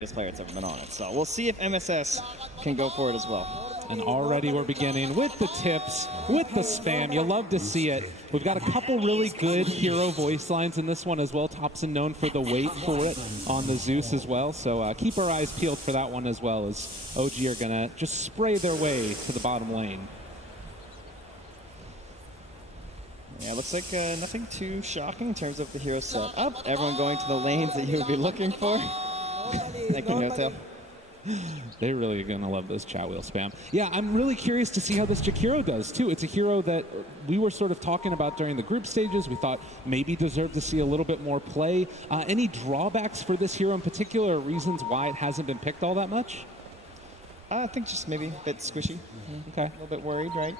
This player that's ever been on it. So we'll see if MSS can go for it as well. And already we're beginning with the tips, with the spam. You love to see it. We've got a couple really good hero voice lines in this one as well. Topson known for the wait for it on the Zeus as well. So keep our eyes peeled for that one as well, as OG are going to just spray their way to the bottom lane. Yeah, looks like nothing too shocking in terms of the hero set up. Everyone going to the lanes that you would be looking for. Thank you, Notail. They're really going to love this chat wheel spam. Yeah, I'm really curious to see how this Jakiro does, too. It's a hero that we were sort of talking about during the group stages. We thought maybe deserved to see a little bit more play. Any drawbacks for this hero in particular, or reasons why it hasn't been picked all that much? I think just maybe a bit squishy. Okay. A little bit worried, right?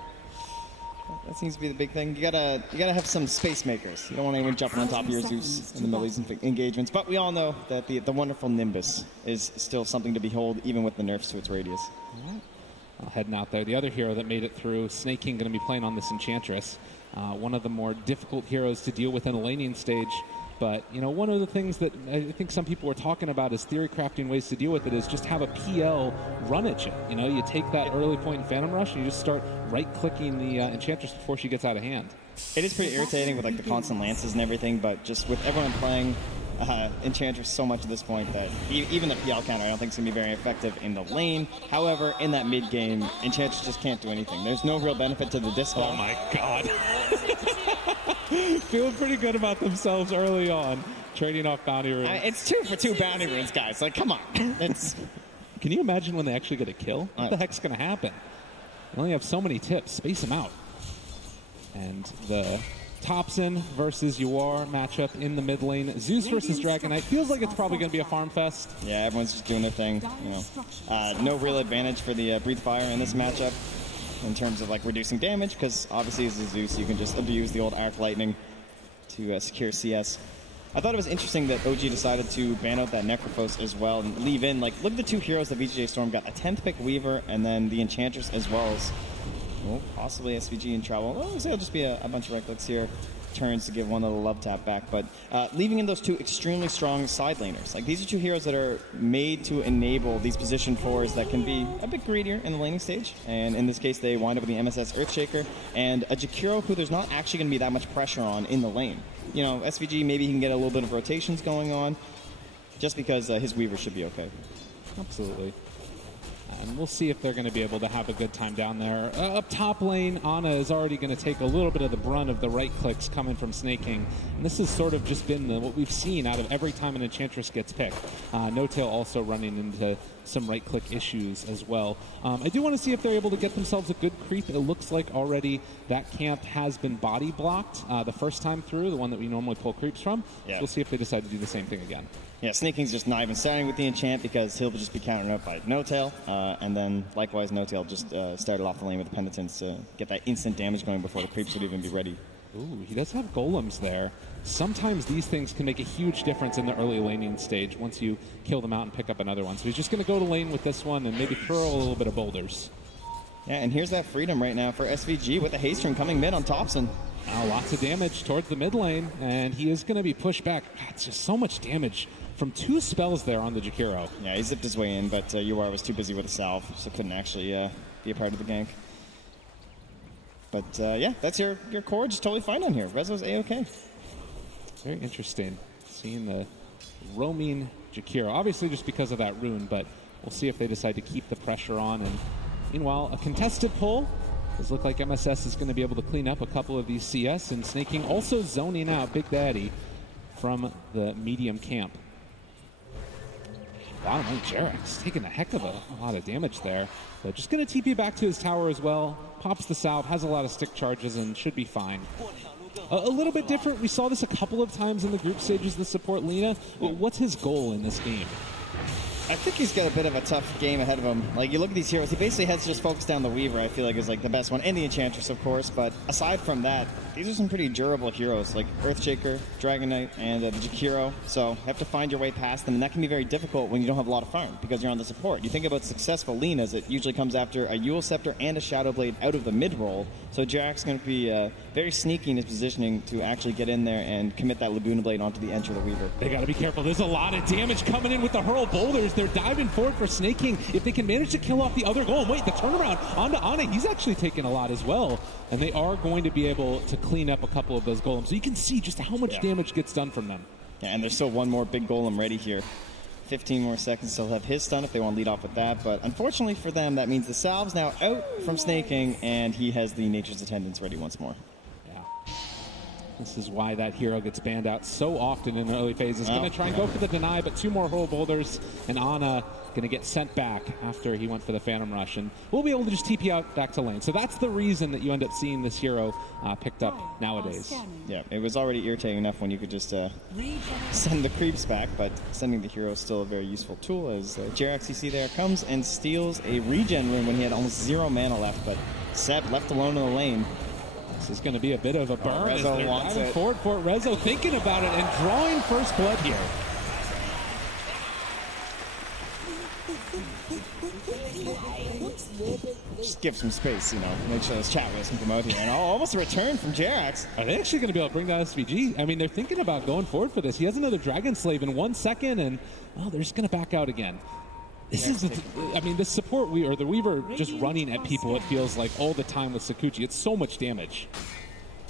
That seems to be the big thing. You gotta have some space makers. You don't want anyone jumping on top of your Zeus in the middle of these engagements. But we all know that the wonderful Nimbus is still something to behold, even with the nerfs to its radius. All right. Heading out there, the other hero that made it through, Snake King, going to be playing on this Enchantress. One of the more difficult heroes to deal with in a laning stage. But, you know, one of the things that I think some people were talking about is theory crafting ways to deal with it is just have a PL run at you. You know, you take that early point in Phantom Rush and you just start right-clicking the Enchantress before she gets out of hand. It is pretty irritating with, like, the constant lances and everything, but just with everyone playing Enchantress so much at this point that even the PL counter I don't think is going to be very effective in the lane. However, in that mid-game, Enchantress just can't do anything. There's no real benefit to the dispel. Oh, my God. Feeling pretty good about themselves early on, trading off bounty runes. It's 2 for 2 bounty runes, guys. Like, come on. It's... Can you imagine when they actually get a kill? What the heck's going to happen? You only have so many tips. Space them out. And the Topson versus UR matchup in the mid lane. Zeus versus Dragon Knight. Feels like it's probably going to be a farm fest. Yeah, everyone's just doing their thing. You know, no real advantage for the Breathe Fire in this matchup in terms of like reducing damage, because obviously as a Zeus you can just abuse the old Arc Lightning to secure CS. I thought it was interesting that OG decided to ban out that Necrophos as well and leave in, like, look at the 2 heroes that VGj.Storm got, a 10th pick Weaver and then the Enchantress as well as, well, possibly SVG in trouble. Well, it'll just be a bunch of right clicks here, turns to give one of the love tap back, but leaving in those 2 extremely strong side laners. Like, these are 2 heroes that are made to enable these position 4s that can be a bit greedier in the laning stage, and in this case they wind up with the MSS Earthshaker and a Jakiro who there's not actually going to be that much pressure on in the lane. You know, SVG, maybe he can get a little bit of rotations going on, just because his Weaver should be okay. Absolutely. And we'll see if they're going to be able to have a good time down there. Up top lane, Ana is already going to take a little bit of the brunt of the right clicks coming from Snake King. And this has sort of just been what we've seen out of every time an Enchantress gets picked. Notail also running into some right-click issues as well. I do want to see if they're able to get themselves a good creep. It looks like already that camp has been body blocked the first time through, the one that we normally pull creeps from. Yeah. So we'll see if they decide to do the same thing again. Yeah, Snake King's just not even starting with the enchant because he'll just be countered up by Notail, and then likewise Notail just started off the lane with the Penitence to get that instant damage going before the creeps would even be ready. Ooh, he does have golems there. Sometimes these things can make a huge difference in the early laning stage once you kill them out and pick up another one. So he's just going to go to lane with this one and maybe throw a little bit of boulders. Yeah, and here's that freedom right now for SVG with the haste rune coming mid on Topson. Now lots of damage towards the mid lane, and he is going to be pushed back. God, it's just so much damage from 2 spells there on the Jakiro. Yeah, he zipped his way in, but UR was too busy with a salve, so couldn't actually be a part of the gank. But yeah, that's your core just totally fine on here. Rezo's A-okay. Very interesting seeing the roaming Jakiro. Obviously just because of that rune, but we'll see if they decide to keep the pressure on. And meanwhile, a contested pull. Does look like MSS is going to be able to clean up a couple of these CS, and Snake King also zoning out Big Daddy from the medium camp. Wow, Jerax taking a heck of a lot of damage there. But just going to TP back to his tower as well. Pops the salve, has a lot of stick charges, and should be fine. A little bit different. We saw this a couple of times in the group stages, the support Lina. What's his goal in this game? I think he's got a bit of a tough game ahead of him. Like, you look at these heroes, he basically has to just focus down the Weaver, I feel like is like the best one, and the Enchantress, of course, but aside from that, these are some pretty durable heroes, like Earthshaker, Dragon Knight, and the Jakiro, so you have to find your way past them, and that can be very difficult when you don't have a lot of farm, because you're on the support. You think about successful Linas, it usually comes after a Eul Scepter and a Shadow Blade out of the mid-roll, so Jarek's going to be very sneaky in his positioning to actually get in there and commit that Laguna Blade onto the Enter the Weaver. They got to be careful. There's a lot of damage coming in with the hurl boulders. They're diving forward for Snake King. If they can manage to kill off the other golem. Wait, the turnaround onto Ana. He's actually taking a lot as well. And they are going to be able to clean up a couple of those golems. So you can see just how much damage gets done from them. Yeah, and there's still one more big golem ready here. 15 more seconds, they'll have his stun if they want to lead off with that. But unfortunately for them, that means the salve's now out from Snake King, and he has the Nature's Attendants ready once more. This is why that hero gets banned out so often in the early phases. Going to try and go for the deny, but 2 more hole boulders, and Ana going to get sent back after he went for the Phantom Rush. And we'll be able to just TP out back to lane. So that's the reason that you end up seeing this hero picked up nowadays. Yeah, it was already irritating enough when you could just send the creeps back, but sending the hero is still a very useful tool, as JerAx, you see there, comes and steals a regen rune when he had almost 0 mana left, but Seb left alone in the lane. This is going to be a bit of a burn. Rezo wants it. Forward for it. Rezo thinking about it and drawing first blood here. Just give some space, you know, make sure those chat wheels can come out here. And almost a return from JerAx. Are they actually going to be able to bring down SVG? I mean, they're thinking about going forward for this. He has another Dragon Slave in 1 second, and well, they're just going to back out again. This is, I mean, this support the Weaver just running at people, it feels like, all the time with Sakuchi. It's so much damage.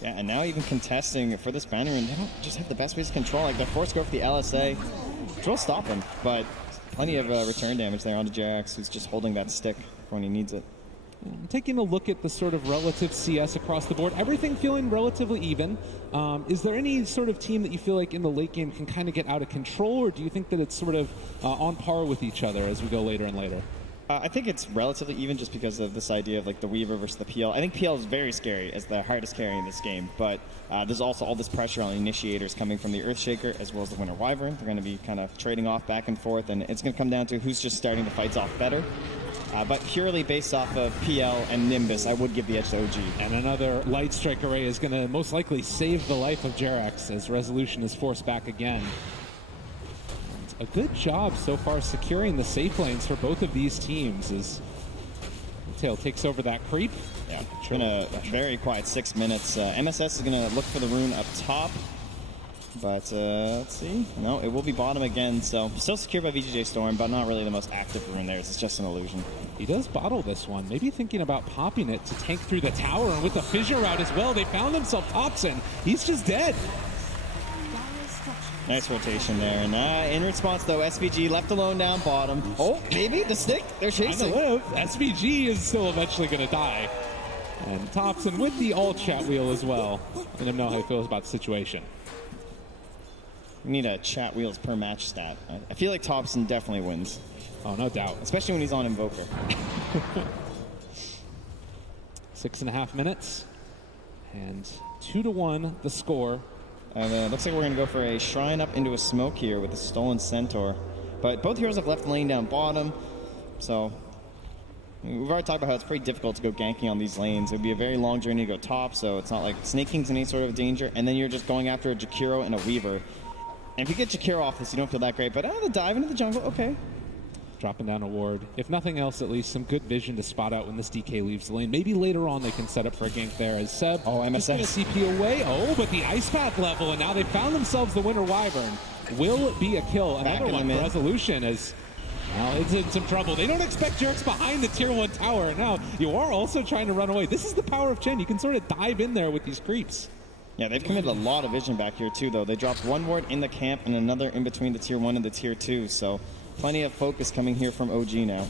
Yeah, and now even contesting for this banner, and they don't just have the best ways to control. Like, they're forced to go for the LSA, which will stop him, but plenty of return damage there onto JerAx, who's just holding that stick when he needs it. Taking a look at the sort of relative CS across the board, everything feeling relatively even. Is there any sort of team that you feel like in the late game can kind of get out of control, or do you think that it's sort of on par with each other as we go later and later? I think it's relatively even just because of this idea of like the Weaver versus the PL. I think PL is very scary as the hardest carry in this game, but there's also all this pressure on the initiators coming from the Earthshaker as well as the Winter Wyvern. They're going to be kind of trading off back and forth, and it's going to come down to who's just starting the fights off better. But purely based off of PL and Nimbus, I would give the edge to OG. And another Light Strike Array is going to most likely save the life of JerAx as Resolution is forced back again. And a good job so far securing the safe lanes for both of these teams as Tail takes over that creep. Yeah, it's been a very quiet 6 minutes. MSS is going to look for the rune up top. But let's see. No, it will be bottom again. So still secured by VGj.Storm, but not really the most active rune there. It's just an illusion. He does bottle this one. Maybe thinking about popping it to tank through the tower, and with the fissure route as well, they found themselves Thompson. He's just dead. Nice rotation there. And in response, though, SVG left alone down bottom. Oh, maybe the stick. They're chasing. SVG is still eventually going to die. And Thompson with the alt chat wheel as well. Let him know how he feels about the situation. We need a chat wheels per match stat. I feel like Thompson definitely wins. Oh, no doubt. Especially when he's on Invoker. 6.5 minutes. And 2-1 the score. And looks like we're going to go for a shrine up into a smoke here with the Stolen Centaur. But both heroes have left the lane down bottom. So we've already talked about how it's pretty difficult to go ganking on these lanes. It would be a very long journey to go top, so it's not like Snake King's in any sort of danger. And then you're just going after a Jakiro and a Weaver. And if you get Jakiro off this, you don't feel that great. But the dive into the jungle, okay. Dropping down a ward. If nothing else, at least some good vision to spot out when this DK leaves the lane. Maybe later on they can set up for a gank there as Seb MSS. just going to CP away. Oh, but the Ice Path level, and now they found themselves the Winter Wyvern. Will be a kill. Another one for Resolution as well, it's in some trouble. They don't expect JerAx behind the tier 1 tower. Now, you are also trying to run away. This is the power of Chen. You can sort of dive in there with these creeps. Yeah, they've committed a lot of vision back here, too, though. They dropped one ward in the camp and another in between the tier 1 and the tier 2, so plenty of focus coming here from OG now.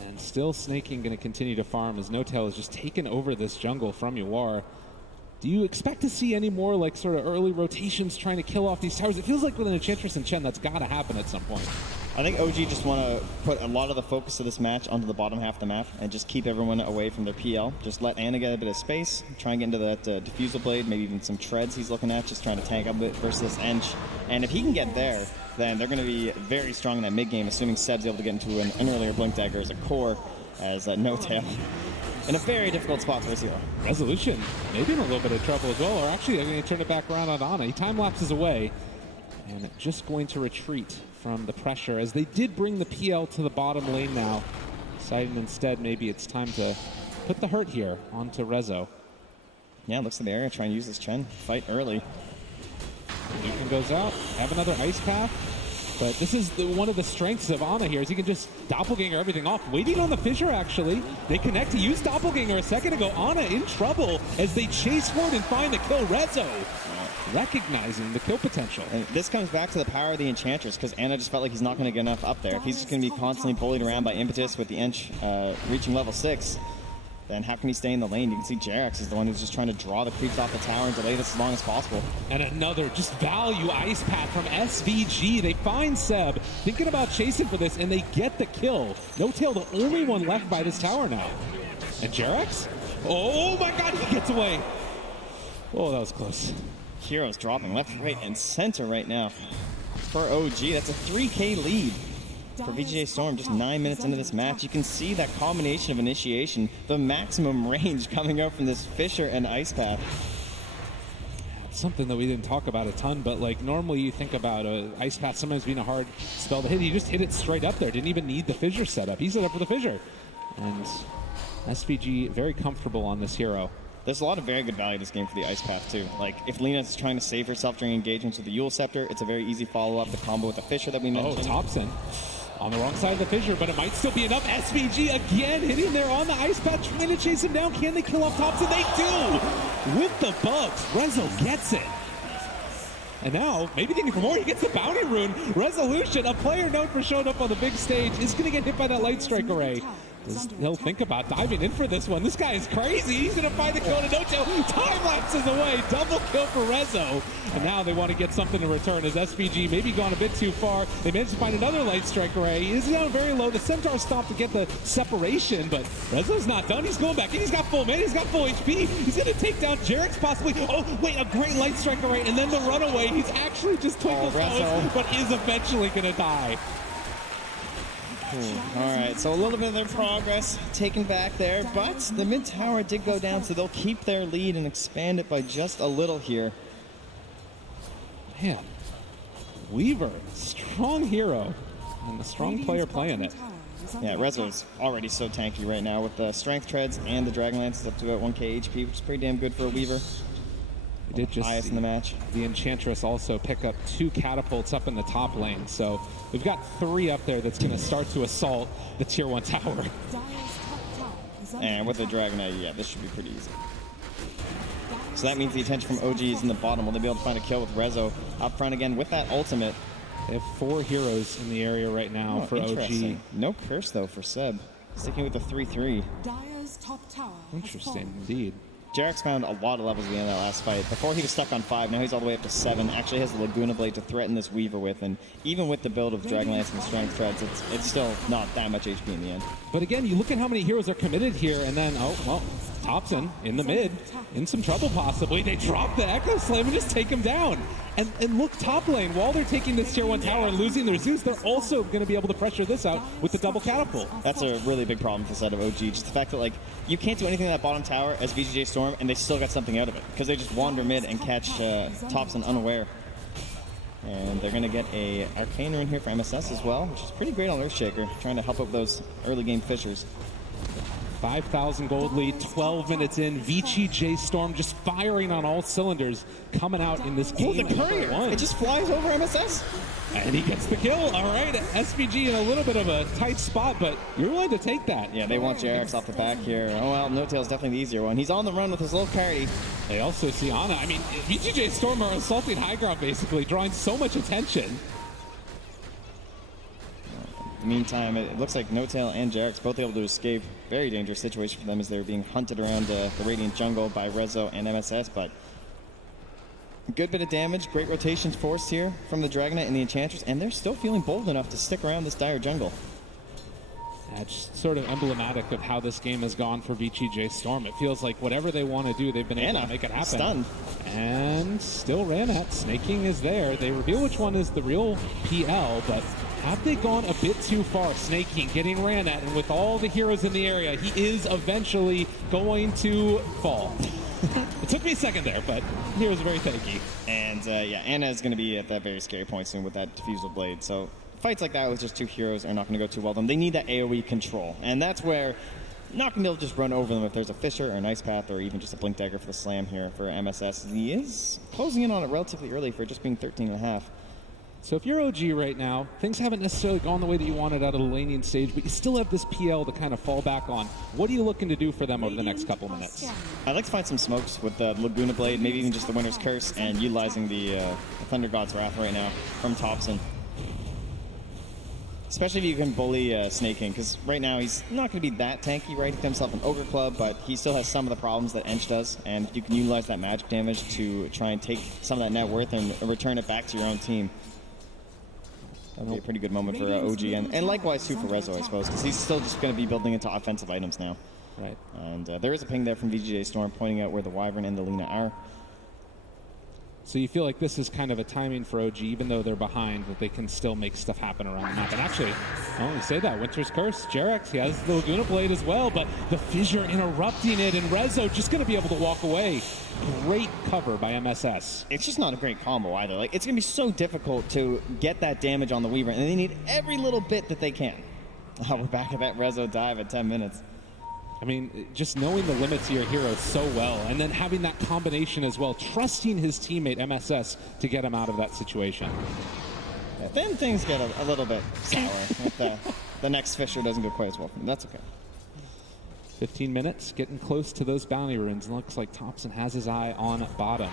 And still Snake King going to continue to farm as No-Tail has just taken over this jungle from Yuar. Do you expect to see any more like sort of early rotations trying to kill off these towers? It feels like with an Enchantress and Chen, that's got to happen at some point. I think OG just want to put a lot of the focus of this match onto the bottom half of the map and just keep everyone away from their PL. Just let Ana get a bit of space, try and get into that diffusal blade, maybe even some treads he's looking at, just trying to tank a bit versus Ench. And if he can get there, then they're going to be very strong in that mid game, assuming Seb's able to get into an earlier Blink Dagger as a core, as No-Tail. In a very difficult spot for this hero. Resolution, maybe in a little bit of trouble as well, or actually they're going to turn it back around on Ana. He time lapses away, and just going to retreat from the pressure, as they did bring the PL to the bottom lane now. Deciding instead maybe it's time to put the hurt here onto Rezo. Yeah, looks like they're going to try and use this Chen fight early. Lucan goes out, have another Ice Path. But this is one of the strengths of Ana here, is he can just doppelganger everything off. Waiting on the fissure, actually. They connect. He used doppelganger a second ago. Ana in trouble as they chase forward and find the kill. Rezo recognizing the kill potential. And this comes back to the power of the Enchantress, because Ana just felt like he's not going to get enough up there. If he's just going to be constantly bullied around by Impetus with the Ench reaching level 6, then how can he stay in the lane? You can see JerAx is the one who's just trying to draw the creeps off the tower and delay this as long as possible. And another just value ice path from SVG. They find Seb thinking about chasing for this, and they get the kill. No-Tail, the only one left by this tower now. And JerAx? Oh my god, he gets away. Oh, that was close. Heroes dropping left, right, and center right now for OG. That's a 3K lead for VGj.Storm just 9 minutes into this match. You can see that combination of initiation, the maximum range coming out from this Fissure and Ice Path. Something that we didn't talk about a ton, but like normally you think about a Ice Path sometimes being a hard spell to hit. He just hit it straight up there. Didn't even need the Fissure setup. He set up for the Fissure. And SVG very comfortable on this hero. There's a lot of very good value in this game for the Ice Path, too. Like, if Lena's trying to save herself during engagements with the Eul Scepter, it's a very easy follow-up, the combo with the Fissure that we mentioned. Oh, Thompson on the wrong side of the Fissure, but it might still be enough. SVG again hitting there on the Ice Path, trying to chase him down. Can they kill off Thompson? They do! With the bugs, Rezo gets it. And now, maybe thinking for more, he gets the bounty rune. Resolution, a player known for showing up on the big stage, is going to get hit by that Light Strike Array. He'll think about diving in for this one. This guy is crazy. He's going to find the kill to No-Tail. Time lapses away. Double kill for Rezo. And now they want to get something in return as SVG maybe gone a bit too far. They managed to find another Light Strike Array. He's down very low. The Centaur stopped to get the separation, but Rezo's not done. He's going back in. He's got full mana. He's got full HP. He's going to take down JerAx possibly. Oh, wait, a great Light Strike Array. And then the runaway. He's actually just twinkles but is eventually going to die. All right, so a little bit of their progress taken back there, but the mid tower did go down, so they'll keep their lead and expand it by just a little here. Man, Weaver, strong hero, and a strong player playing it. Yeah, Rezo's already so tanky right now with the Strength Treads and the Dragon Lance up to about 1k HP, which is pretty damn good for a Weaver. We did just highest in the match. The Enchantress also pick up 2 catapults up in the top lane, so we've got 3 up there that's going to start to assault the tier 1 tower. And with the Dragon Knight, yeah, this should be pretty easy. So that means the attention from OG is in the bottom. Will they be able to find a kill with Rezo up front again with that ultimate? They have 4 heroes in the area right now for OG. No curse though for Seb. Sticking with the 3-3. Interesting indeed. JerAx found a lot of levels at the end of that last fight. Before he was stuck on 5, now he's all the way up to 7. Actually has the Laguna Blade to threaten this Weaver with, and even with the build of Dragon Lance and Strength Treads, it's still not that much HP in the end. But again, you look at how many heroes are committed here, and then, oh, well, Thompson in the mid, in some trouble possibly. They drop the Echo Slam and just take him down. And look, top lane, while they're taking this tier 1 tower and losing their Zeus, they're also going to be able to pressure this out with the double catapult. That's a really big problem for the side of OG. Just the fact that, like, you can't do anything in that bottom tower as VGj.Storm, and they still got something out of it, because they just wander mid and catch Thompson unaware. And they're going to get a Arcane Rune here for MSS as well, which is pretty great on Earthshaker, trying to help out those early game Fissures. 5,000 gold lead, 12 minutes in. VGj.Storm just firing on all cylinders, coming out in this game. Oh, the courier! It just flies over MSS. And he gets the kill. All right, SVG in a little bit of a tight spot, but you're willing to take that. Yeah, they want JerAx off the back here. Oh, well, No-Tail's definitely the easier one. He's on the run with his little cardi. They also see Ana. I mean, VGj.Storm are assaulting high ground, basically, drawing so much attention. In the meantime, it looks like No-Tail and JerAx both able to escape. Very dangerous situation for them as they're being hunted around the Radiant jungle by Rezo and MSS, but a good bit of damage. Great rotations forced here from the Dragon Knight and the Enchantress, and they're still feeling bold enough to stick around this dire jungle. That's sort of emblematic of how this game has gone for VGj.Storm. It feels like whatever they want to do, they've been able to make it happen. Stunned. And still ran at. Snaking is there. They reveal which one is the real PL, but have they gone a bit too far? Snaking, getting ran at, and with all the heroes in the area, he is eventually going to fall. It took me a second there, but he was very tanky. And yeah, Ana is going to be at that very scary point soon with that Diffusal Blade. So fights like that with just 2 heroes are not going to go too well. They need that AoE control, and that's where not going to be able to just run over them if there's a Fissure or an Ice Path or even just a Blink Dagger for the slam here for MSS. He is closing in on it relatively early for just being 13.5. So if you're OG right now, things haven't necessarily gone the way that you wanted out of the laning stage, but you still have this PL to kind of fall back on. What are you looking to do for them over the next couple minutes? I'd like to find some smokes with the Laguna Blade, maybe even just the Winter's Curse, and utilizing the Thunder God's Wrath right now from Thompson. Especially if you can bully Snake King, because right now he's not going to be that tanky, right? He got himself an Ogre Club, but he still has some of the problems that Ench does, and you can utilize that magic damage to try and take some of that net worth and return it back to your own team. That'd be a pretty good moment for OG, and likewise too for Rezo, I suppose, because he's still just going to be building into offensive items now. Right. And there is a ping there from VGj.Storm pointing out where the Wyvern and the Lina are. So you feel like this is kind of a timing for OG, even though they're behind, that they can still make stuff happen around the map. And actually, I only say that, Winter's Curse, Jarex, he has the Laguna Blade as well, but the Fissure interrupting it, and Rezo just going to be able to walk away. Great cover by MSS. It's just not a great combo either. Like, it's going to be so difficult to get that damage on the Weaver, and they need every little bit that they can. Oh, we're back at that Rezo dive at 10 minutes. I mean, just knowing the limits of your hero so well, and then having that combination as well, trusting his teammate MSS to get him out of that situation. Yeah, then things get a little bit sour. The next Fissure doesn't go quite as well for him. That's okay. 15 minutes, getting close to those bounty runes. Looks like Thompson has his eye on bottom.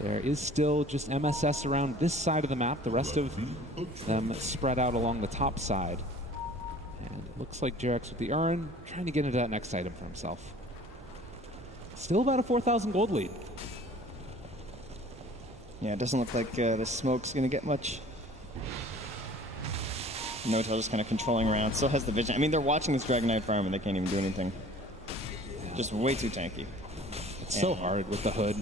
There is still just MSS around this side of the map. The rest of them spread out along the top side. And it looks like Jarex with the Urn, trying to get into that next item for himself. Still about a 4,000 gold lead. Yeah, it doesn't look like the smoke's going to get much. Notel just kind of controlling around. Still has the vision. I mean, they're watching this Dragon Knight farm and they can't even do anything. Just way too tanky. It's so hard with the hood.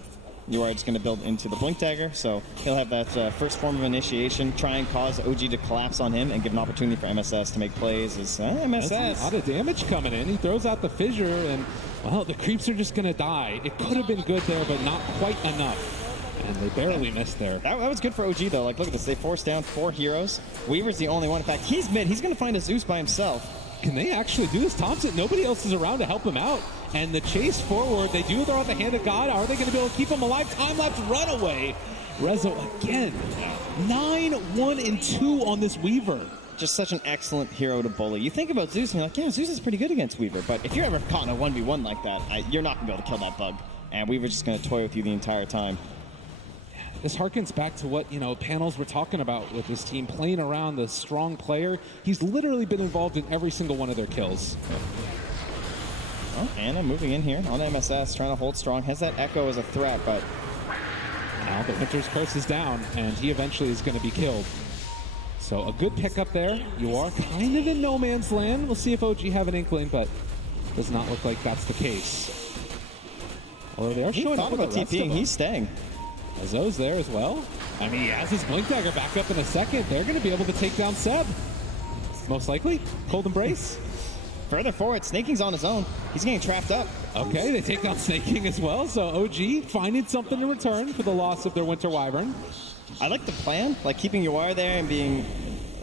You are just going to build into the Blink Dagger, so he'll have that first form of initiation, try and cause OG to collapse on him and give an opportunity for MSS to make plays. MSS. That's a lot of damage coming in. He throws out the Fissure, and, well, the creeps are just going to die. It could have been good there, but not quite enough. And they barely missed there. That was good for OG, though. Like, look at this. They forced down 4 heroes. Weaver's the only one. In fact, he's mid. He's going to find a Zeus by himself. Can they actually do this? Thompson, nobody else is around to help him out. And the chase forward, they do throw out the Hand of God. Are they going to be able to keep him alive? Time left, runaway. Rezo again. 9-1-2 on this Weaver. Just such an excellent hero to bully. You think about Zeus and you're like, yeah, Zeus is pretty good against Weaver. But if you're ever caught in a 1v1 like that, you're not going to be able to kill that bug. And Weaver's just going to toy with you the entire time. This harkens back to what, panels were talking about with this team, playing around the strong player. He's literally been involved in every single one of their kills. Well, Anna moving in here on MSS, trying to hold strong. Has that Echo as a threat, but... Now the Winter's Curse is down, and he eventually is going to be killed. So a good pickup there. You are kind of in no man's land. We'll see if OG have an inkling, but does not look like that's the case. Although they are showing up about TPing, he's staying. Zo's there as well. I mean, he has his Blink Dagger back up in a second. They're going to be able to take down Seb. Most likely. Cold Embrace. Further forward, Snake King's on his own. He's getting trapped up. Okay, they take down Snake King as well. So OG finding something in return for the loss of their Winter Wyvern. I like the plan, like keeping Yuar there and being,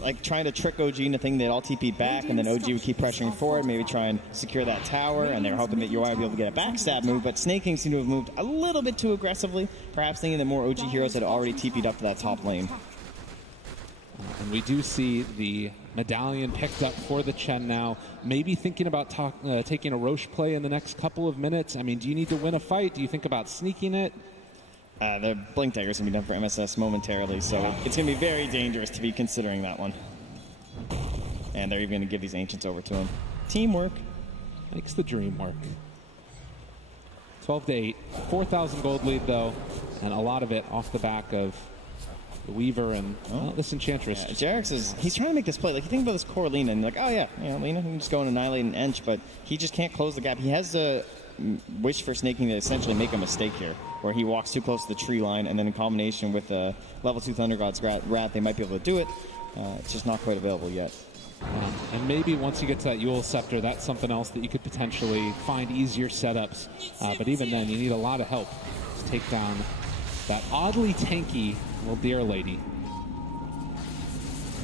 like trying to trick OG into thinking they'd all TP back, and then OG would keep pressuring forward, maybe try and secure that tower, and they're hoping that Yuar would be able to get a backstab move, but Snake King seemed to have moved a little bit too aggressively, perhaps thinking that more OG heroes had already TP'd up to that top lane. And we do see the medallion picked up for the Chen now. Maybe thinking about taking a Roche play in the next couple of minutes. I mean, do you need to win a fight? Do you think about sneaking it? The Blink Dagger's going to be done for MSS momentarily, so it's going to be very dangerous to be considering that one. And they're even going to give these Ancients over to him. Teamwork. Makes the dream work. 12-8. 4,000 gold lead, though, and a lot of it off the back of the Weaver and this Enchantress. Yeah, Jarex he's trying to make this play. Like, you think about this core Lina, and you're like, oh yeah, Lina can just go and annihilate an Ench, but he just can't close the gap. He has a wish for Snake King to essentially make a mistake here, where he walks too close to the tree line, and then in combination with level 2 Thunder God's Wrath, they might be able to do it. It's just not quite available yet. And maybe once you get to that Eul Scepter, that's something else that you could potentially find easier setups. But even then, you need a lot of help to take down that oddly tanky little deer lady.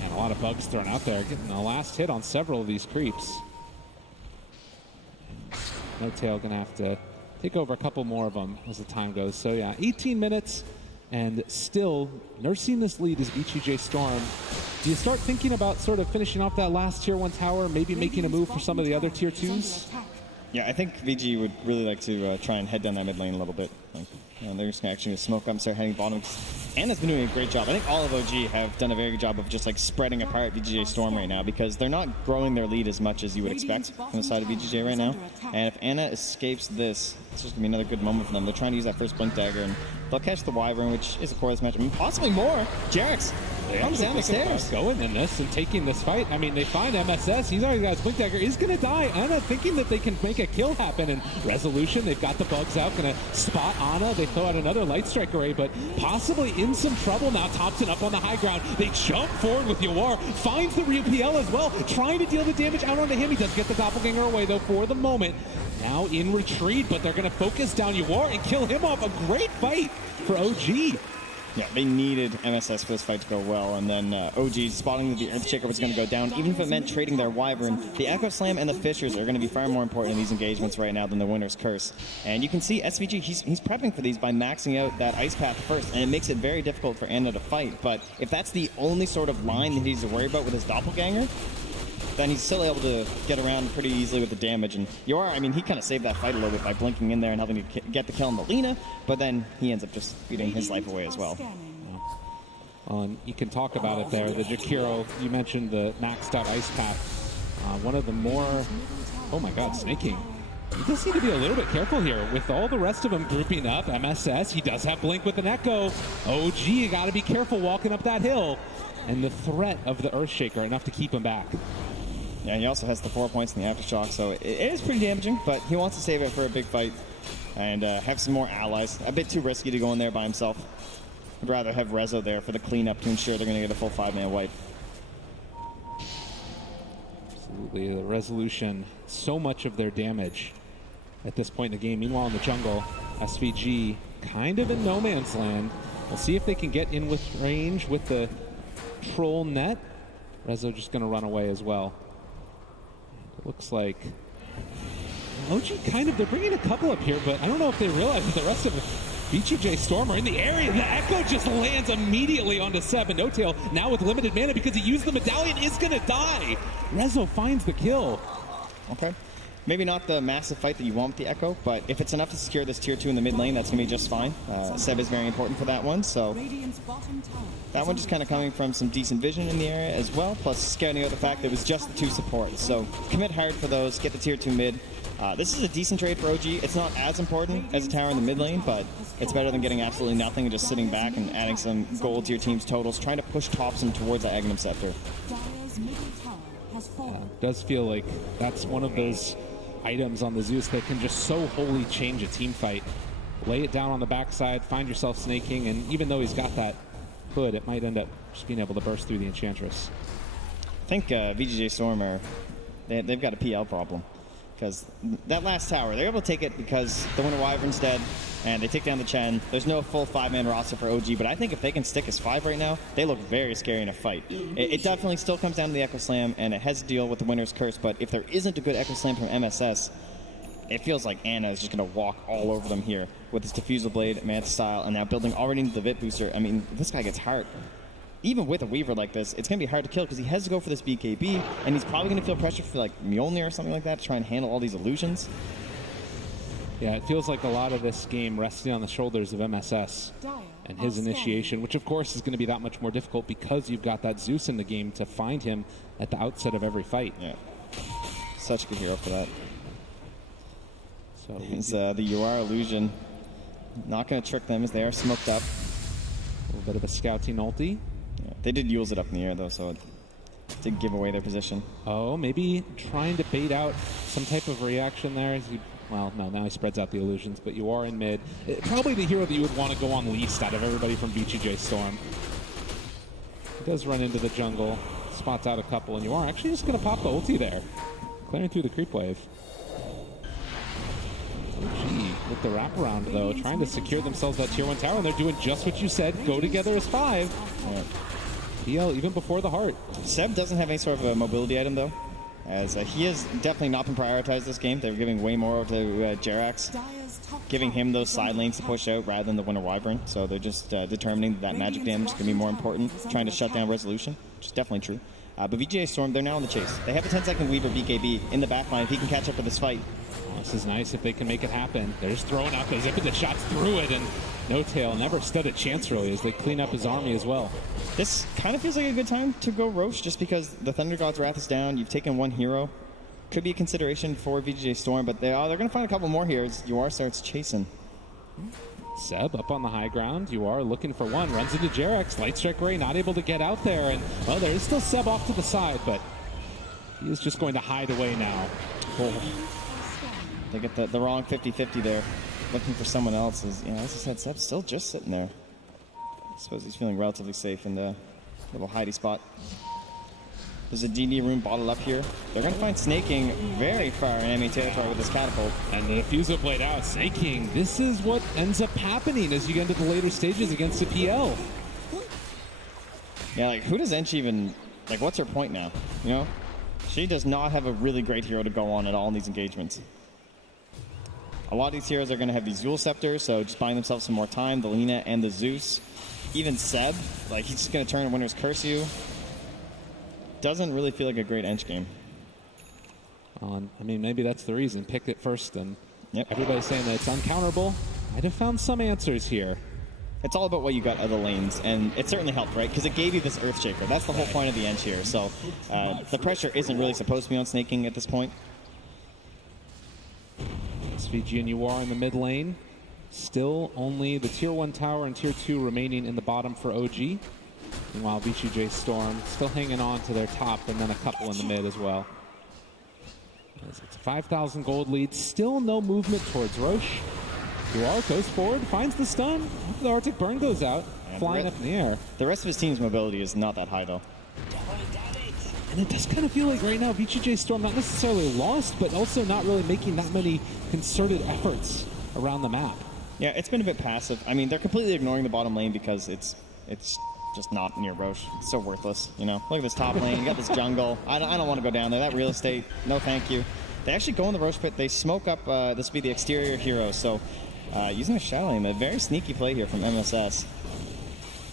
And a lot of bugs thrown out there, getting the last hit on several of these creeps. No Tail gonna have to take over a couple more of them as the time goes. So yeah, 18 minutes. and still nursing this lead is VGj.Storm. Do you start thinking about sort of finishing off that last tier 1 tower, maybe making a move for some of the other tier 2s? Yeah, I think VG would really like to try and head down that mid lane a little bit. They're just going to actually smoke up and start heading bottom. Anna's been doing a great job. I think all of OG have done a very good job of just like spreading apart VGj.Storm right now, because they're not growing their lead as much as you would expect from the side of VGj right now. And if Anna escapes this, it's just going to be another good moment for them. They're trying to use that first Blink Dagger, and they'll catch the Wyvern, which is a core of this match. I mean, possibly more. Jarex comes down the stairs. Going in this and taking this fight. I mean, they find MSS. He's already got his Blink Dagger. He's going to die. Anna thinking that they can make a kill happen. And Resolution, they've got the bugs out. Going to spot Anna. They throw out another Light Strike array, but possibly in some trouble now. Thompson up on the high ground. They jump forward with Yawar. Finds the RPL as well. Trying to deal the damage out onto him. He does get the Doppelganger away, though, for the moment. Now in retreat, but they're going to focus down Yawar and kill him off. A great fight for OG. Yeah, they needed MSS for this fight to go well, and then OG spotting that the Earthshaker was going to go down, even if it meant trading their Wyvern. The Echo Slam and the Fissures are going to be far more important in these engagements right now than the Winner's Curse. And you can see SVG, he's prepping for these by maxing out that Ice Path first, and it makes it very difficult for Anna to fight. But if that's the only sort of line that he's to worry about with his Doppelganger, then he's still able to get around pretty easily with the damage. And Yawar, I mean, he kind of saved that fight a little bit by blinking in there and helping to get the kill on the Lina, but then he ends up just beating his life away as well. And you can talk about it there. The Jakiro, you mentioned the maxed out Ice Path. One of the more, oh my god, snaking. He does need to be a little bit careful here with all the rest of them grouping up. MSS, he does have Blink with an Echo. OG, you got to be careful walking up that hill. And the threat of the Earthshaker, enough to keep him back. Yeah, he also has the 4 points in the Aftershock, so it is pretty damaging, but he wants to save it for a big fight and have some more allies. A bit too risky to go in there by himself. I'd rather have Rezo there for the cleanup to ensure they're going to get a full 5-man wipe. Absolutely, the Resolution, so much of their damage at this point in the game. Meanwhile, in the jungle, SVG kind of in no man's land. We'll see if they can get in with range with the troll net. Rezo just going to run away as well. It looks like OG kind of, they're bringing a couple up here, but I don't know if they realize that the rest of VGj.Storm are in the area. The Echo just lands immediately onto Seb, and No-Tail now with limited mana because he used the medallion is going to die. Rezo finds the kill. Okay. Maybe not the massive fight that you want with the Echo, but if it's enough to secure this tier 2 in the mid lane, that's going to be just fine. Seb is very important for that one, so that one just kind of coming from some decent vision in the area as well, plus scouting out the fact that it was just the 2 supports. So commit hard for those, get the tier 2 mid. This is a decent trade for OG. It's not as important as a tower in the mid lane, but it's better than getting absolutely nothing and just sitting back and adding some gold to your team's totals, trying to push Thompson towards that Aghanim Scepter. It does feel like that's one of those items on the Zeus that can just so wholly change a team fight. Lay it down on the backside, find yourself snaking, and even though he's got that hood, it might end up just being able to burst through the Enchantress. I think VGj.Storm they've got a PL problem. Because that last tower, they're able to take it because the Winter Wyvern's dead, and they take down the Chen. There's no full 5-man roster for OG, but I think if they can stick as 5 right now, they look very scary in a fight. It definitely still comes down to the Echo Slam, and it has to deal with the Winner's Curse, but if there isn't a good Echo Slam from MSS, it feels like Anna is just going to walk all over them here with his Diffusal Blade, Manta Style, and now building already into the Vit Booster. I mean, this guy gets hard. Even with a Weaver like this, it's going to be hard to kill because he has to go for this BKB, and he's probably going to feel pressure for like Mjolnir or something like that to try and handle all these illusions. Yeah, it feels like a lot of this game resting on the shoulders of MSS and his initiation, which of course is going to be that much more difficult because you've got that Zeus in the game to find him at the outset of every fight. Yeah, such a good hero for that. So it's the Yawar illusion. Not going to trick them as they are smoked up. A little bit of a scouting ulti. Yeah, they did use it up in the air though, so it did give away their position. Oh, maybe trying to bait out some type of reaction there. Well, no, now he spreads out the illusions, but you are in mid. Probably the hero that you would want to go on least out of everybody from VGj.Storm. He does run into the jungle, spots out a couple, and you are actually just going to pop the ulti there, clearing through the creep wave. OG with the wraparound, though, trying to secure themselves that tier 1 tower, and they're doing just what you said, go together as 5. Yeah. PL even before the heart. Seb doesn't have any sort of a mobility item, though. as he has definitely not been prioritized this game. They were giving way more to Jerax, giving him those side lanes to push out rather than the Winter Wyvern. So they're just determining that magic damage is going to be more important, trying to shut down resolution, which is definitely true. But VGj.Storm, they're now on the chase. They have a 10-second Weaver BKB in the backline. If he can catch up with this fight. This is nice if they can make it happen. They're just throwing out those impetus shots through it, and No Tail never stood a chance really as they clean up his army as well. This kind of feels like a good time to go Roche just because the Thunder God's Wrath is down. You've taken one hero. Could be a consideration for VGj.Storm, but they're going to find a couple more here as UR starts chasing. Seb up on the high ground. You are looking for one. Runs into Jerax. Light Strike Ray not able to get out there. And, well, there is still Seb off to the side, but he is just going to hide away now. Oh. They get the wrong 50-50 there. Looking for someone else. As I said, Seb's still just sitting there. I suppose he's feeling relatively safe in the little hidey spot. There's a DD room bottled up here. They're going to find Snaking very far in enemy territory with this catapult. And the Diffusal played out. Snaking, this is what ends up happening as you get into the later stages against the PL. Yeah, like, who does Ench even... Like, what's her point now? You know? She does not have a really great hero to go on at all in these engagements. A lot of these heroes are going to have these Zul Scepters, so just buying themselves some more time. The Lina and the Zeus. Even Seb, like, he's just going to turn and Winter's Curse you. Doesn't really feel like a great Ench game. I mean, maybe that's the reason. Picked it first, and everybody's saying that it's uncounterable. I'd have found some answers here. It's all about what you got out of the lanes, and it certainly helped, right? Because it gave you this Earthshaker. That's the whole point of the Ench here. So the pressure isn't really supposed to be on Snaking at this point. SVG and UR in the mid lane. Still only the Tier 1 tower and Tier 2 remaining in the bottom for OG. Meanwhile, VGj.Storm still hanging on to their top, and then a couple in the mid as well. It's a 5,000 gold lead. Still no movement towards Roche. UR goes forward, finds the stun. The Arctic Burn goes out, flying up in the air. The rest of his team's mobility is not that high, though. And it does kind of feel like right now VGj.Storm not necessarily lost, but also not really making that many concerted efforts around the map. Yeah, it's been a bit passive. I mean, they're completely ignoring the bottom lane because it's just not near Roche. It's so worthless, you know. Look at this top lane. You got this jungle. I don't want to go down there. That real estate, no thank you. They actually go in the Roche pit. They smoke up. This would be the exterior hero. So using a shadow lane, a very sneaky play here from MSS.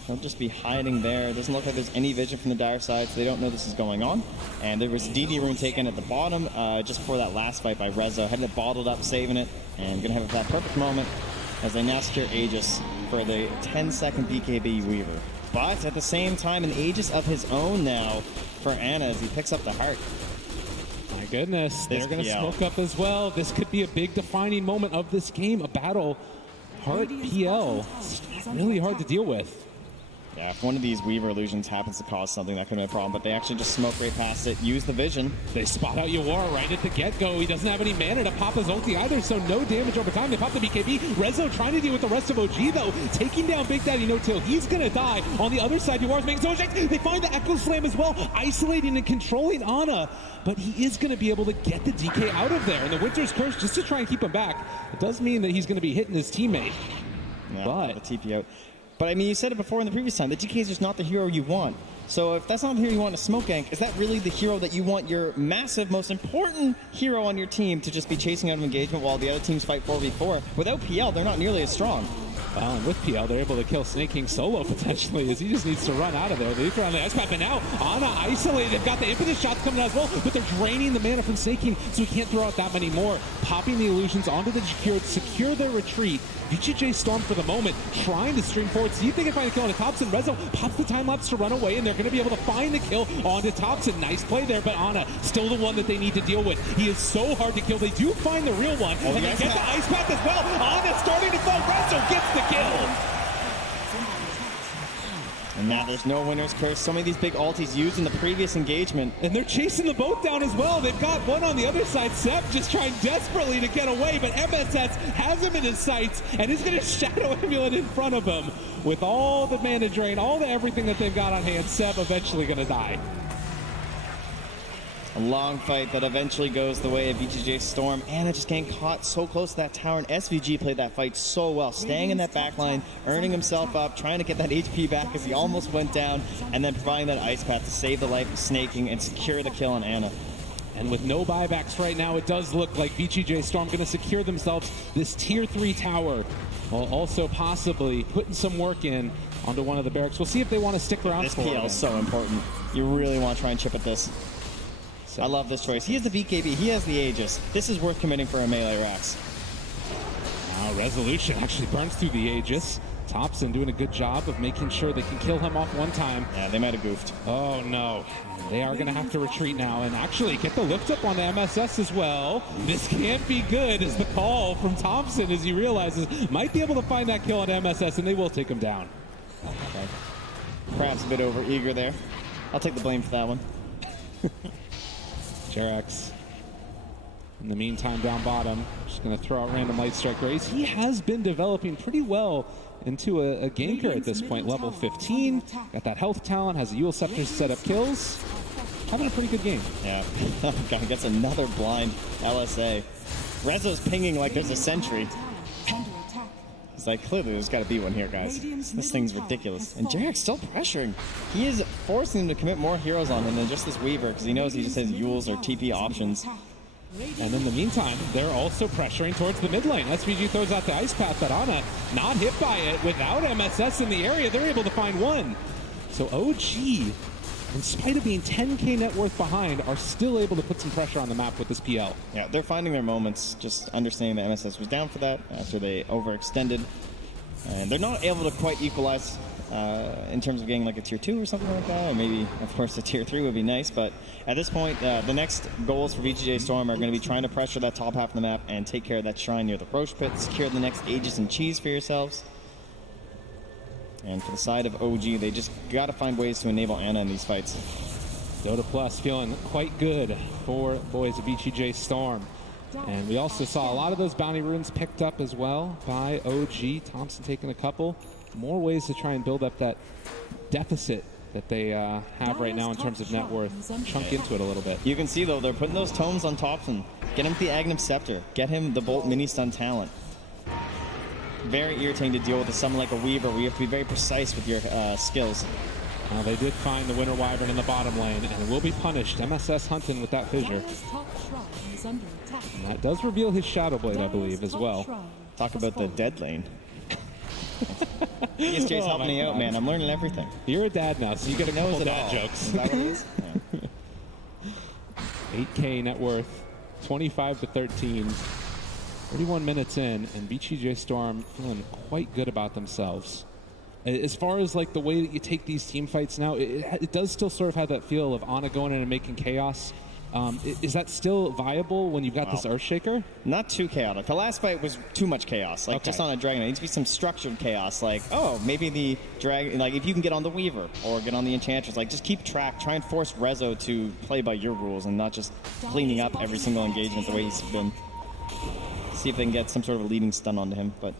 They'll just be hiding there. It doesn't look like there's any vision from the dire side, so they don't know this is going on. And there was DD rune taken at the bottom just before that last fight by Rezo. Had it bottled up, saving it, and going to have that perfect moment as they now secure Aegis for the 10-second BKB Weaver. But at the same time, an Aegis of his own now for Ana as he picks up the heart. My goodness, they're going to smoke up as well. This could be a big defining moment of this game, a battle. Heart PL, it's really hard to deal with. Yeah, if one of these Weaver illusions happens to cause something, that could be a problem. But they actually just smoke right past it, use the vision. They spot out Ywar right at the get-go. He doesn't have any mana to pop his ulti either, so no damage over time. They pop the BKB. Rezo trying to deal with the rest of OG, though. Taking down Big Daddy No Tail. He's going to die. On the other side, Ywar's making so much. They find the Echo Slam as well, isolating and controlling Ana. But he is going to be able to get the DK out of there. And the Winter's Curse, just to try and keep him back, it does mean that he's going to be hitting his teammate. Yeah, but the TP out. But, I mean, you said it before in the previous time. The DK is just not the hero you want. So if that's not the hero you want to smoke gank, is that really the hero that you want your massive, most important hero on your team to just be chasing out of engagement while the other teams fight 4v4? Without PL, they're not nearly as strong. Well, and with PL, they're able to kill Snaking solo, potentially, as he just needs to run out of there. They throw on the ice pack, and now Ana isolated. They've got the impetus shots coming out as well, but they're draining the mana from Snaking, so he can't throw out that many more. Popping the illusions onto the Jakir to secure their retreat. VGj.Storm for the moment, trying to stream forward, see if they can find a kill onto Thompson. Rezo pops the time lapse to run away, and they're going to be able to find the kill onto Thompson. Nice play there, but Ana still the one that they need to deal with. He is so hard to kill. They do find the real one, and they get the ice pack as well. Ana starting to fall. Rezo gets the kill. And now there's no Winter's Curse. So many of these big ultis used in the previous engagement. And they're chasing the boat down as well. They've got one on the other side. Seb just trying desperately to get away, but MSS has him in his sights and is going to Shadow Amulet in front of him. With all the mana drain, all the everything that they've got on hand, Seb eventually going to die. A long fight that eventually goes the way of VGj.Storm. Ana just getting caught so close to that tower, and SVG played that fight so well, staying in that back line, earning himself up, trying to get that HP back as he almost went down, and then providing that ice path to save the life of Snaking and secure the kill on Ana. And with no buybacks right now, it does look like VGj.Storm going to secure themselves this tier 3 tower, while also possibly putting some work in onto one of the barracks. We'll see if they want to stick around this for it. This PL is so important. You really want to try and chip at this. So, I love this choice. He has the BKB. He has the Aegis. This is worth committing for a melee Rax. Now Resolution actually burns through the Aegis. Thompson doing a good job of making sure they can kill him off one time. Yeah, they might have goofed. Oh, no. They are going to have to retreat now and actually get the lift up on the MSS as well. This can't be good is the call from Thompson as he realizes might be able to find that kill on MSS, and they will take him down. Okay. Perhaps a bit over eager there. I'll take the blame for that one. Jerax, in the meantime, down bottom, just going to throw out random light strike rays. He has been developing pretty well into a ganker at this point, level 15. Got that health talent, has a Yule Scepter to set up kills. Having a pretty good game. Yeah, God, gets another blind LSA. Rezo's pinging like there's a sentry. It's like, clearly there's got to be one here, guys. This thing's ridiculous. And Jarek's still pressuring. He is forcing him to commit more heroes on him than just this Weaver, because he knows he just has Yules or TP options. And in the meantime, they're also pressuring towards the mid lane. SVG throws out the Ice Path, but Ana not hit by it. Without MSS in the area, they're able to find one. So OG, in spite of being 10k net worth behind, are still able to put some pressure on the map with this PL. Yeah, they're finding their moments, just understanding that MSS was down for that after they overextended. And they're not able to quite equalize in terms of getting like a tier 2 or something like that, or maybe, of course, a tier 3 would be nice, but at this point, the next goals for VGj.Storm are going to be trying to pressure that top half of the map and take care of that shrine near the Roche Pit, secure the next Aegis and Cheese for yourselves. And for the side of OG, they just got to find ways to enable Ana in these fights. Dota Plus feeling quite good for boys of VGj.Storm. And we also saw a lot of those bounty runes picked up as well by OG. Thompson taking a couple. More ways to try and build up that deficit that they have right now in terms of net worth. Chunk into it a little bit. You can see, though, they're putting those tomes on Thompson. Get him the Aghanim Scepter. Get him the Bolt Mini Stun talent. Very irritating to deal with someone like a Weaver where you have to be very precise with your skills. They did find the Winter Wyvern in the bottom lane, and it will be punished. MSS hunting with that fissure. And that does reveal his Shadow Blade, I believe, as well. Talk about the dead lane. VGj's helping me out, man. I'm learning everything. You're a dad now, so you got to know dad jokes. Is that what it is? Yeah. 8k net worth, 25 to 13. 31 minutes in, and VGj.Storm feeling quite good about themselves. As far as like the way that you take these team fights now, it does still sort of have that feel of Ana going in and making chaos. Is that still viable when you've got this Earthshaker? Not too chaotic. The last fight was too much chaos. Like, just on a dragon, it needs to be some structured chaos. Like, oh, maybe the dragon, like if you can get on the Weaver or get on the Enchantress, like just keep track. Try and force Rezo to play by your rules and not just cleaning up every single engagement the way he's been. See if they can get some sort of a leading stun onto him. But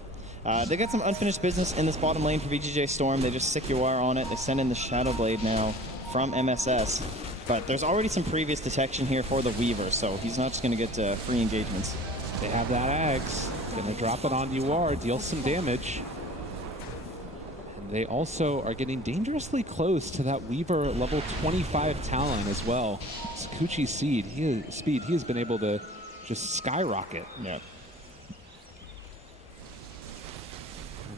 they got some unfinished business in this bottom lane for VGj.Storm. They just sick UR on it. They send in the Shadow Blade now from MSS. But there's already some previous detection here for the Weaver, so he's not just going to get free engagements. They have that Axe. Going to drop it on UR, deal some damage. And they also are getting dangerously close to that Weaver level 25 talent as well. Sakuchi's speed, he has been able to just skyrocket. Yeah.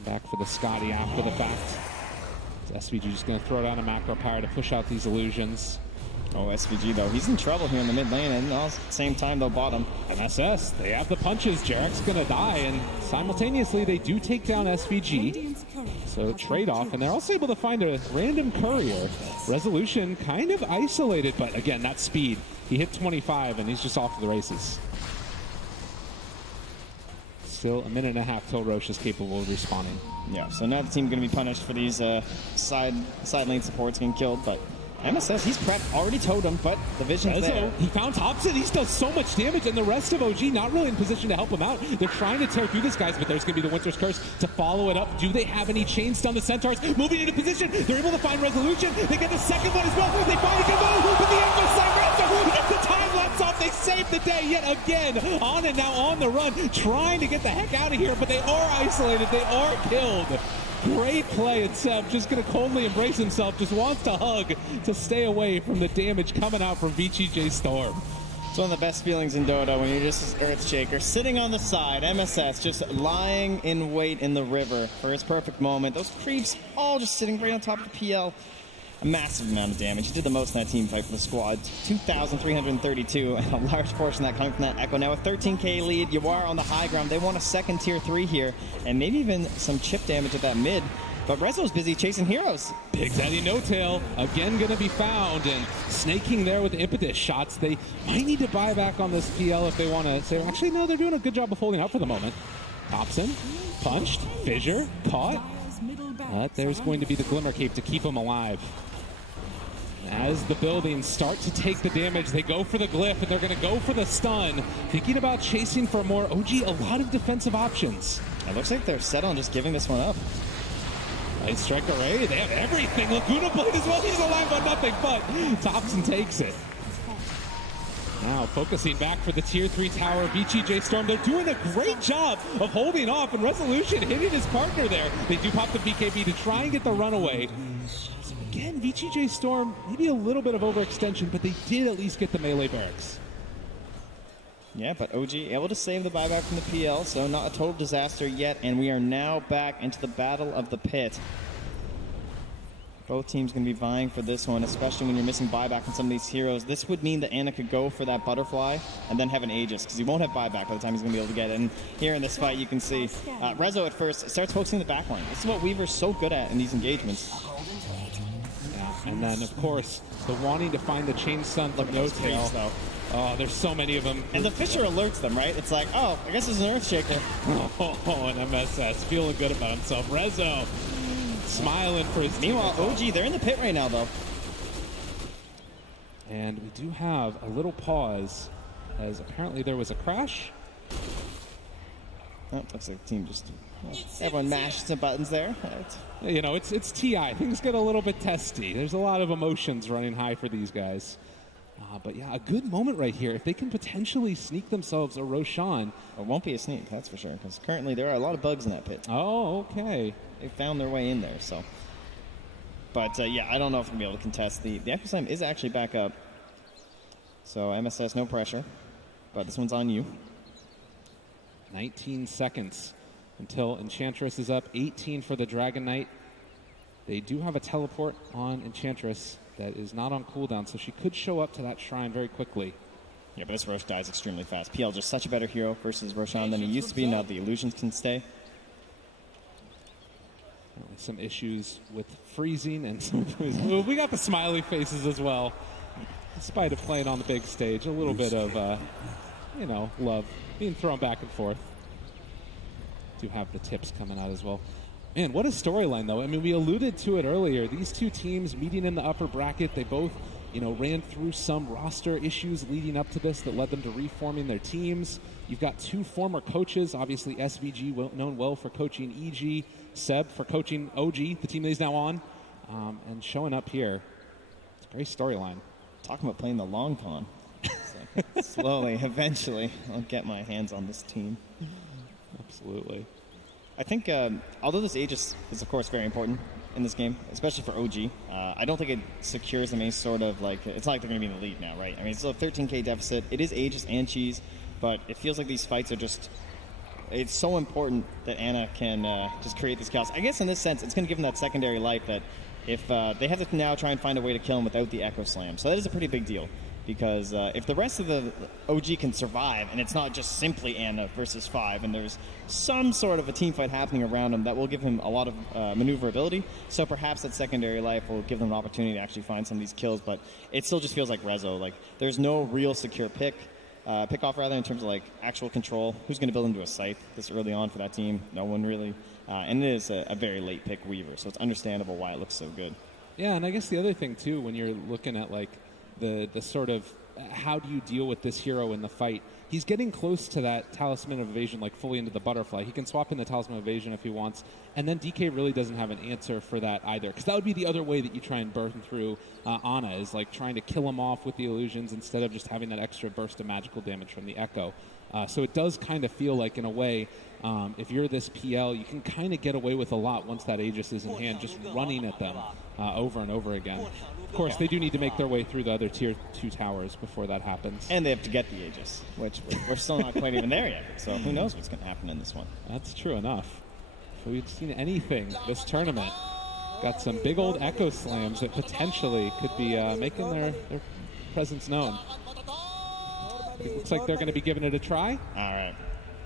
Back for the Scotty after the fact. SVG just going to throw down a macro power to push out these illusions. Oh, SVG, though. He's in trouble here in the mid lane, and at the same time, though, bottom. MSS, they have the punches. Jarek's going to die, and simultaneously, they do take down SVG. So, trade-off, and they're also able to find a random courier. Resolution kind of isolated, but again, that speed. He hit 25, and he's just off to the races. Still a minute and a half till Roche is capable of respawning. Yeah, so now the team going to be punished for these side lane supports getting killed, but MSS, he's prepped, already totem, but the vision's there. He found Thompson, he's done so much damage, and the rest of OG not really in position to help him out. They're trying to tear through this, guys, but there's going to be the Winter's Curse to follow it up. Do they have any chains down the Centaurs? Moving into position, they're able to find Resolution. They get the second one as well. They find a good move, but the Ember Siren, gets the time lapse off. They save the day yet again. On and now on the run, trying to get the heck out of here, but they are isolated. They are killed. Great play, and Seb just going to coldly embrace himself, just wants to hug to stay away from the damage coming out from VGj.Storm. It's one of the best feelings in Dota when you're just Earthshaker sitting on the side, MSS just lying in wait in the river for his perfect moment. Those creeps all just sitting right on top of the PL. A massive amount of damage. He did the most in that team fight for the squad. 2,332, and a large portion of that coming from that Echo. Now a 13k lead, you are on the high ground. They want a second tier 3 here, and maybe even some chip damage at that mid. But Rezo's busy chasing heroes. Big Daddy No Tail again going to be found, and snaking there with impetus shots. They might need to buy back on this PL if they want to say, actually, no, they're doing a good job of holding up for the moment. Thompson, punched, fissure, caught. But there's going to be the Glimmer Cape to keep him alive. As the buildings start to take the damage, they go for the glyph, and they're going to go for the stun. Thinking about chasing for more. OG, a lot of defensive options. It looks like they're set on just giving this one up. Light Strike Array, they have everything. Laguna Blade as well, he's alive on nothing, but Thompson takes it. Now focusing back for the tier 3 tower, VGj.Storm, they're doing a great job of holding off, and Resolution hitting his partner there. They do pop the BKB to try and get the runaway. So again, VGj.Storm, maybe a little bit of overextension, but they did at least get the melee barracks. Yeah, but OG able to save the buyback from the PL, so not a total disaster yet, and we are now back into the battle of the pit. Both teams going to be vying for this one, especially when you're missing buyback on some of these heroes. This would mean that Ana could go for that butterfly and then have an Aegis, because he won't have buyback by the time he's going to be able to get it. And here in this fight, you can see Rezo at first starts focusing the backline. This is what Weaver's so good at in these engagements. Yeah, and then, of course, the wanting to find the chain stun from No Tail. Though. Oh, there's so many of them. And the Fisher alerts them, right? It's like, oh, I guess it's an Earthshaker. Oh, an MSS feeling good about himself. Rezo smiling for his team. Meanwhile, OG, they're in the pit right now, though. And we do have a little pause, as apparently there was a crash. Oh, looks like the team just... everyone mashed some buttons there. You know, it's TI. Things get a little bit testy. There's a lot of emotions running high for these guys. But yeah, a good moment right here. If they can potentially sneak themselves a Roshan. It won't be a sneak, that's for sure, because currently there are a lot of bugs in that pit. Oh, okay. They found their way in there, so. But yeah, I don't know if we're going to be able to contest. The Echo Slam is actually back up. So MSS, no pressure. But this one's on you. 19 seconds until Enchantress is up. 18 for the Dragon Knight. They do have a teleport on Enchantress that is not on cooldown, so she could show up to that shrine very quickly. Yeah, but this Rosh dies extremely fast. PL just such a better hero versus Roshan than he used to be. Now the illusions can stay. Some issues with freezing and some... we got the smiley faces as well. Despite it playing on the big stage, a little bit of, you know, love being thrown back and forth. Do have the tips coming out as well. Man, what a storyline, though. I mean, we alluded to it earlier. These two teams meeting in the upper bracket, they both, you know, ran through some roster issues leading up to this that led them to reforming their teams. You've got two former coaches, obviously SVG, known well for coaching EG, Seb for coaching OG, the team that he's now on, and showing up here. It's a great storyline. Talking about playing the long con. So slowly, eventually, I'll get my hands on this team. Absolutely. I think, although this Aegis is, of course, very important in this game, especially for OG, I don't think it secures them any sort of, like, it's not like they're going to be in the lead now, right? I mean, it's still a 13k deficit. It is Aegis and Cheese, but it feels like these fights are just, it's so important that Ana can just create this chaos. I guess in this sense, it's going to give them that secondary life that if they have to now try and find a way to kill him without the Echo Slam. So that is a pretty big deal. Because if the rest of the OG can survive, and it's not just simply Ana versus 5, and there's some sort of a team fight happening around him, that will give him a lot of maneuverability. So perhaps that secondary life will give them an opportunity to actually find some of these kills. But it still just feels like Rezo. Like, there's no real secure pick-off rather, in terms of like actual control. Who's going to build into a scythe this early on for that team? No one really. And it is a very late pick Weaver, so it's understandable why it looks so good. Yeah, and I guess the other thing, too, when you're looking at, like, the sort of how do you deal with this hero in the fight, he's getting close to that Talisman of Evasion, like fully into the butterfly. He can swap in the Talisman of Evasion if he wants, and then DK really doesn't have an answer for that either, because that would be the other way that you try and burn through Ana, is like trying to kill him off with the illusions instead of just having that extra burst of magical damage from the Echo. So it does kind of feel like, in a way, if you're this PL, you can kind of get away with a lot once that Aegis is in hand, just running at them over and over again. Of course, they do need to make their way through the other tier 2 towers before that happens. And they have to get the Aegis, which we're still not quite even there yet. So who knows what's going to happen in this one. That's true enough. If we've seen anything this tournament, got some big old echo slams that potentially could be making their presence known. It looks like they're going to be giving it a try. All right.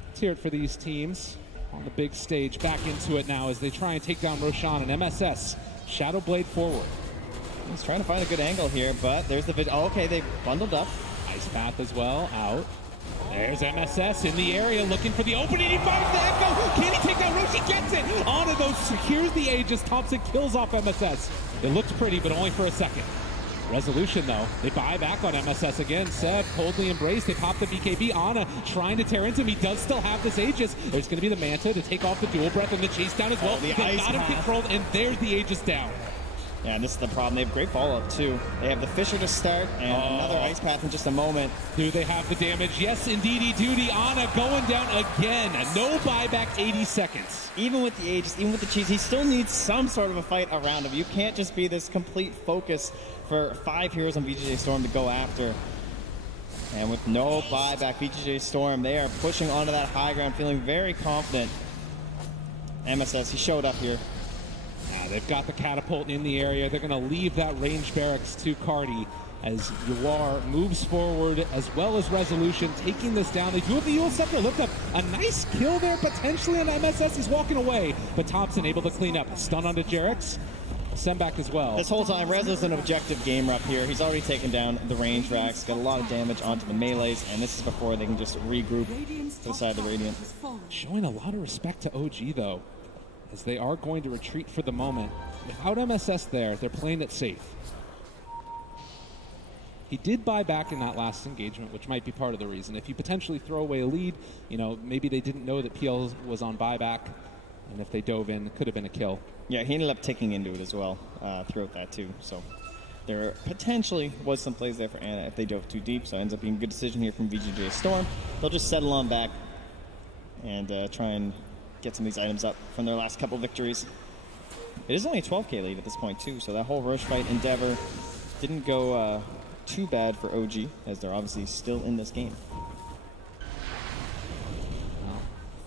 Let's hear it for these teams on the big stage. Back into it now as they try and take down Roshan and MSS. Shadow Blade forward. He's trying to find a good angle here, but there's the oh, okay, they bundled up. Ice Path as well, out. There's MSS in the area looking for the opening. He fires the Echo. Can he take down Roshi? Gets it. Ana goes, secures the Aegis. Thompson kills off MSS. It looked pretty, but only for a second. Resolution, though. They buy back on MSS again. Seb coldly embraced. They pop the BKB. Ana trying to tear into him. He does still have this Aegis. There's going to be the Manta to take off the dual breath and the chase down as well. They got him controlled, and there's the Aegis down. Yeah, and this is the problem. They have great follow-up, too. They have the Fisher to start, and another Ice Path in just a moment. Do they have the damage? Yes, indeedy duty. Ana going down again. No buyback, 80 seconds. Even with the Aegis, even with the cheese, he still needs some sort of a fight around him. You can't just be this complete focus for 5 heroes on VGj.Storm to go after. And with no buyback, VGj.Storm, they are pushing onto that high ground, feeling very confident. MSS, he showed up here. They've got the catapult in the area. They're going to leave that range barracks to Cardi as Yawar moves forward, as well as Resolution, taking this down. They do have the Yule Scepter lift up. A nice kill there, potentially on MSS. He's walking away, but Thompson able to clean up. Stun onto Jarex. Send back as well. This whole time, Rez is an objective gamer up here. He's already taken down the range racks, got a lot of damage onto the melees, and this is before they can just regroup to the side of the Radiant. Showing a lot of respect to OG, though, as they are going to retreat for the moment. Without MSS there, they're playing it safe. He did buy back in that last engagement, which might be part of the reason. If you potentially throw away a lead, you know, maybe they didn't know that PL was on buyback, and if they dove in, it could have been a kill. Yeah, he ended up ticking into it as well throughout that too. So there potentially was some plays there for Ana if they dove too deep, so it ends up being a good decision here from VGj.Storm. They'll just settle on back and try and get some of these items up from their last couple victories. It is only a 12k lead at this point too, so that whole Roche fight endeavor didn't go too bad for OG, as they're obviously still in this game.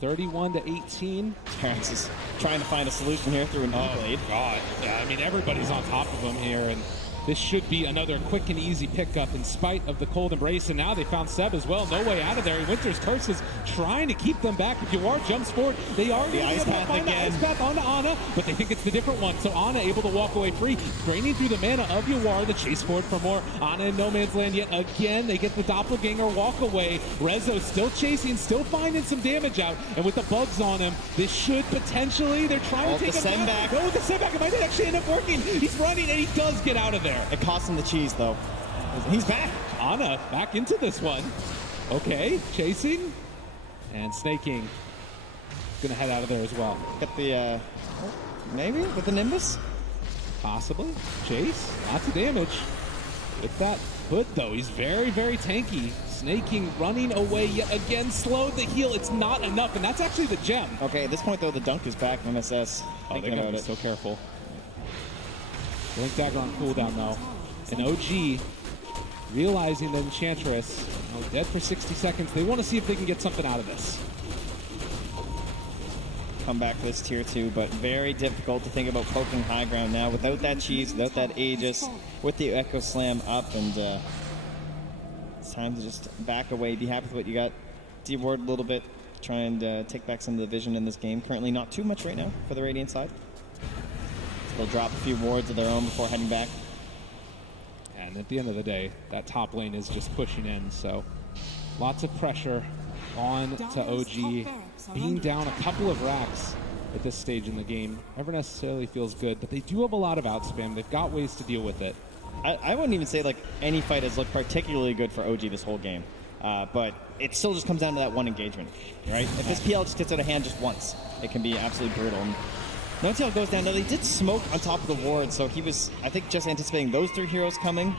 31-18. Terrence is trying to find a solution here through an E-Blade. God. Yeah, I mean, everybody's on top of him here, and this should be another quick and easy pickup in spite of the cold embrace. And now they found Seb as well. No way out of there. Winter's Curses trying to keep them back. If you are jumps forward, they are the Ice Path again. The Ice Path onto Ana, but they think it's the different one. So Ana able to walk away free, draining through the mana of Yawar. The chase forward for more. Ana in no man's land yet again. They get the doppelganger walk away. Rezo still chasing, still finding some damage out. And with the bugs on him, this should potentially, they're trying to take him back. No, the send back. It might actually end up working. He's running and he does get out of there. It cost him the cheese though. He's back. Ana back into this one. Okay, chasing and snaking. Gonna head out of there as well. Got the maybe with the Nimbus? Possibly. Chase, lots of damage. With that foot though, he's very, very tanky. Snaking, running away yet again, slowed the heal. It's not enough, and that's actually the gem. Okay, at this point though, the dunk is back. MSS thinking about it. So careful. Blink Dagger on cooldown though. And OG realizing that Enchantress dead for 60 seconds. They want to see if they can get something out of this. Come back for this tier 2, but very difficult to think about poking high ground now without that cheese, without that Aegis, with the Echo Slam up, and it's time to just back away. Be happy with what you got. De-ward a little bit, try and take back some of the vision in this game. Currently not too much right now for the Radiant side. So they'll drop a few wards of their own before heading back. And at the end of the day, that top lane is just pushing in, so lots of pressure on to OG. Being down a couple of racks at this stage in the game never necessarily feels good, but they do have a lot of outspam. They've got ways to deal with it. I wouldn't even say like any fight has looked particularly good for OG this whole game, but it still just comes down to that one engagement, right? If this PL just gets out of hand just once, it can be absolutely brutal. And NoTail goes down. Now, they did smoke on top of the ward, so he was, I think, just anticipating those 3 heroes coming.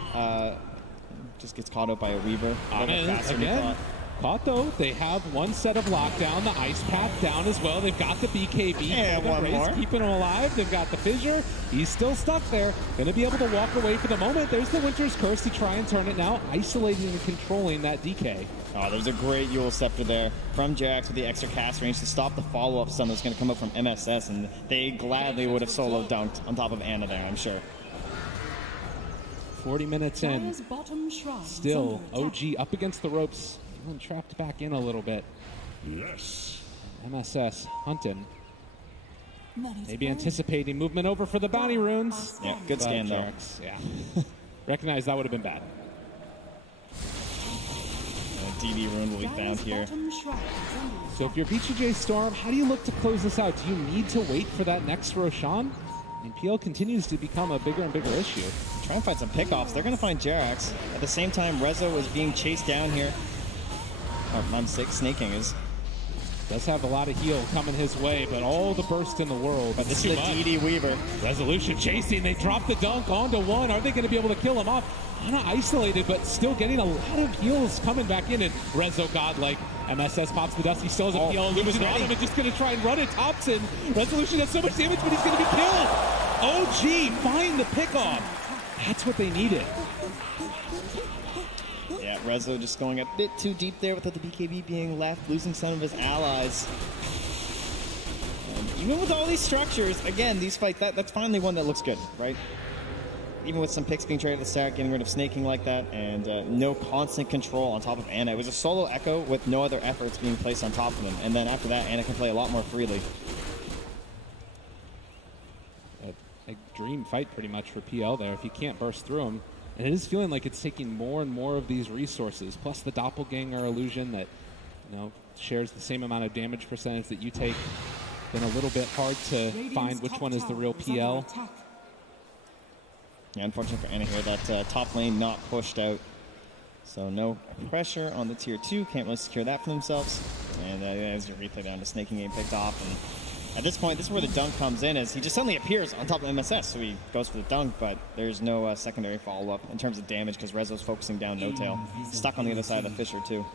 Just gets caught up by a Weaver. Again? Caught though. They have one set of lockdown, the ice path down as well. They've got the BKB. And one more. Keeping him alive. They've got the fissure. He's still stuck there. Going to be able to walk away for the moment. There's the Winter's Curse to try and turn it now, isolating and controlling that DK. Oh, there's a great Yule Scepter there from Jax with the extra cast range to stop the follow-up stun that's going to come up from MSS, and they gladly would have solo dunked on top of Ana there, I'm sure. 40 minutes in. Still, OG up against the ropes. Feeling trapped back in a little bit. Yes. MSS hunting. Maybe anticipating movement over for the bounty runes. Yeah, good scan though. Yeah. Recognize that would have been bad. DD rune will be found here. So if you're VGj.Storm, how do you look to close this out? Do you need to wait for that next Roshan? And PL continues to become a bigger and bigger issue. Try and find some pickoffs. They're going to find Jerax. At the same time, Rezo is being chased down here. Oh, my mistake. Snaking is. Does have a lot of heal coming his way, but all the burst in the world. But this is the DD Weaver. Resolution chasing. They drop the dunk onto one. Are they going to be able to kill him off? Ana isolated, but still getting a lot of heals coming back in. And Rezo godlike. MSS pops the dust. He still has a PL illusion on him and just going to try and run it. Thompson. Resolution has so much damage, but he's going to be killed. OG find the pickoff. That's what they needed. Yeah, Rezo just going a bit too deep there without the BKB being left, losing some of his allies. And even with all these structures, again, these fights, that's finally one that looks good, right? Even with some picks being traded at the start, getting rid of snaking like that, and no constant control on top of Ana. It was a solo Echo with no other efforts being placed on top of him. And then after that, Ana can play a lot more freely. A dream fight pretty much for PL there if you can't burst through him. And it is feeling like it's taking more and more of these resources, plus the doppelganger illusion that, you know, shares the same amount of damage percentage that you take. Been a little bit hard to find which one is the real PL. Yeah, unfortunate for Ana here, that top lane not pushed out. So no pressure on the tier 2, can't really secure that for themselves. And as your replay down to snaking game picked off. And at this point, this is where the dunk comes in, as he just suddenly appears on top of MSS, so he goes for the dunk, but there's no secondary follow-up in terms of damage because Rezo's focusing down no tail. Stuck on the other side of the fissure, too.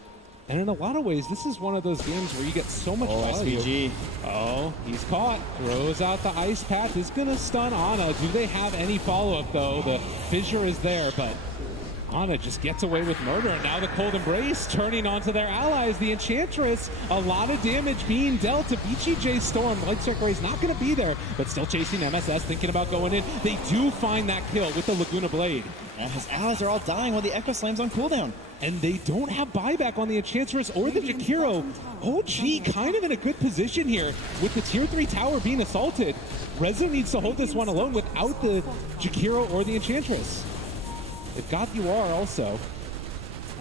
And in a lot of ways, this is one of those games where you get so much value. SVG. Oh, he's caught. Throws out the ice path. Is going to stun Ana. Do they have any follow-up, though? The fissure is there, but Ana just gets away with murder, and now the Cold Embrace turning onto their allies. The Enchantress, a lot of damage being dealt to VGj.Storm. Light Strike Ray's not going to be there, but still chasing MSS, thinking about going in. They do find that kill with the Laguna Blade. And his allies are all dying while the Echo Slam's on cooldown. And they don't have buyback on the Enchantress or the Jakiro. OG kind of in a good position here with the tier 3 tower being assaulted. Rezo needs to hold this one alone without the Jakiro or the Enchantress. They've got UR also.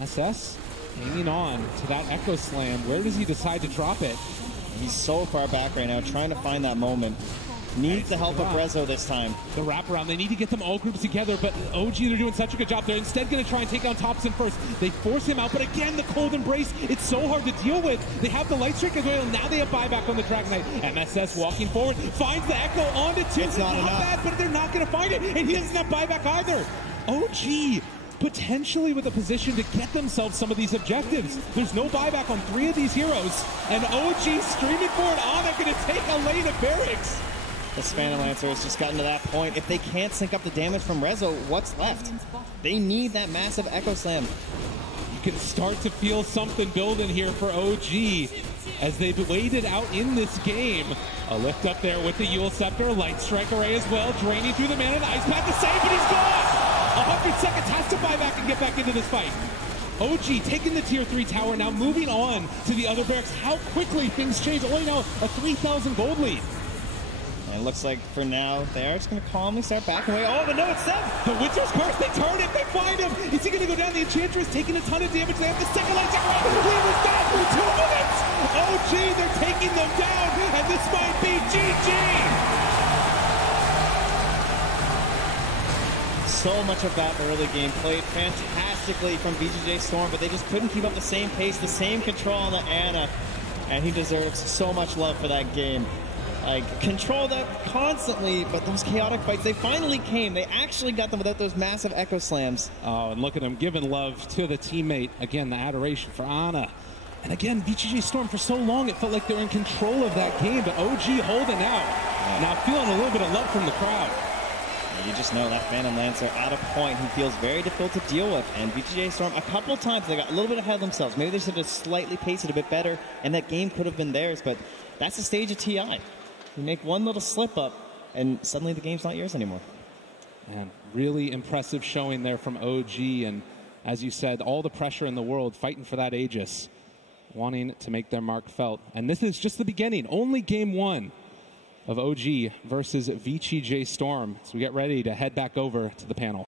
SS hanging on to that Echo Slam. Where does he decide to drop it? He's so far back right now, trying to find that moment. Needs the help of Rezo this time. The wraparound, they need to get them all groups together, but OG, they're doing such a good job. They're instead going to try and take down Thompson first. They force him out, but again, the Cold Embrace, it's so hard to deal with. They have the Light Strike as well, now they have buyback on the Dragon Knight. MSS walking forward, finds the Echo onto 2. It's not enough. Bad, but they're not going to find it, and he doesn't have buyback either. OG potentially with a position to get themselves some of these objectives. There's no buyback on 3 of these heroes, and OG streaming forward. Ana going to take a lane of barracks. The Phantom Lancer has just gotten to that point. If they can't sync up the damage from Rezo, what's left? They need that massive Echo Slam. You can start to feel something building here for OG as they've waited out in this game. A lift up there with the Yule Scepter, Light Strike Array as well, draining through the mana, the Ice Path to save, but he's gone! 100 seconds, has to buy back and get back into this fight. OG taking the tier 3 tower, now moving on to the other barracks. How quickly things change. Only now a 3,000 gold lead. And it looks like for now, they are just going to calmly start backing away. Oh, but no, it's them! The Winter's Curse, they turn it, they find him! Is he going to go down? The Enchantress taking a ton of damage. They have the second Light Strike Array. Weaver's down for 2 minutes! OG, they're taking them down, and this might be GG! So much of that early game played fantastically from VGj.Storm, but they just couldn't keep up the same pace, the same control on the Ana, and he deserves so much love for that game. like controlled up constantly, but those chaotic fights, they finally came. They actually got them without those massive echo slams. Oh, and look at him giving love to the teammate. Again, the adoration for Ana. And again, VGj.Storm, for so long, it felt like they're in control of that game, but OG holding out. Yeah. Now feeling a little bit of love from the crowd. You just know that Phantom Lancer at a point he feels very difficult to deal with. And VGj.Storm, a couple times, they got a little bit ahead of themselves. Maybe they should have slightly paced it a bit better, and that game could have been theirs. But that's the stage of TI. You make one little slip up, and suddenly the game's not yours anymore. Man, really impressive showing there from OG. And as you said, all the pressure in the world fighting for that Aegis, wanting to make their mark felt. And this is just the beginning. Only game one of OG versus VGj.Storm. So we get ready to head back over to the panel.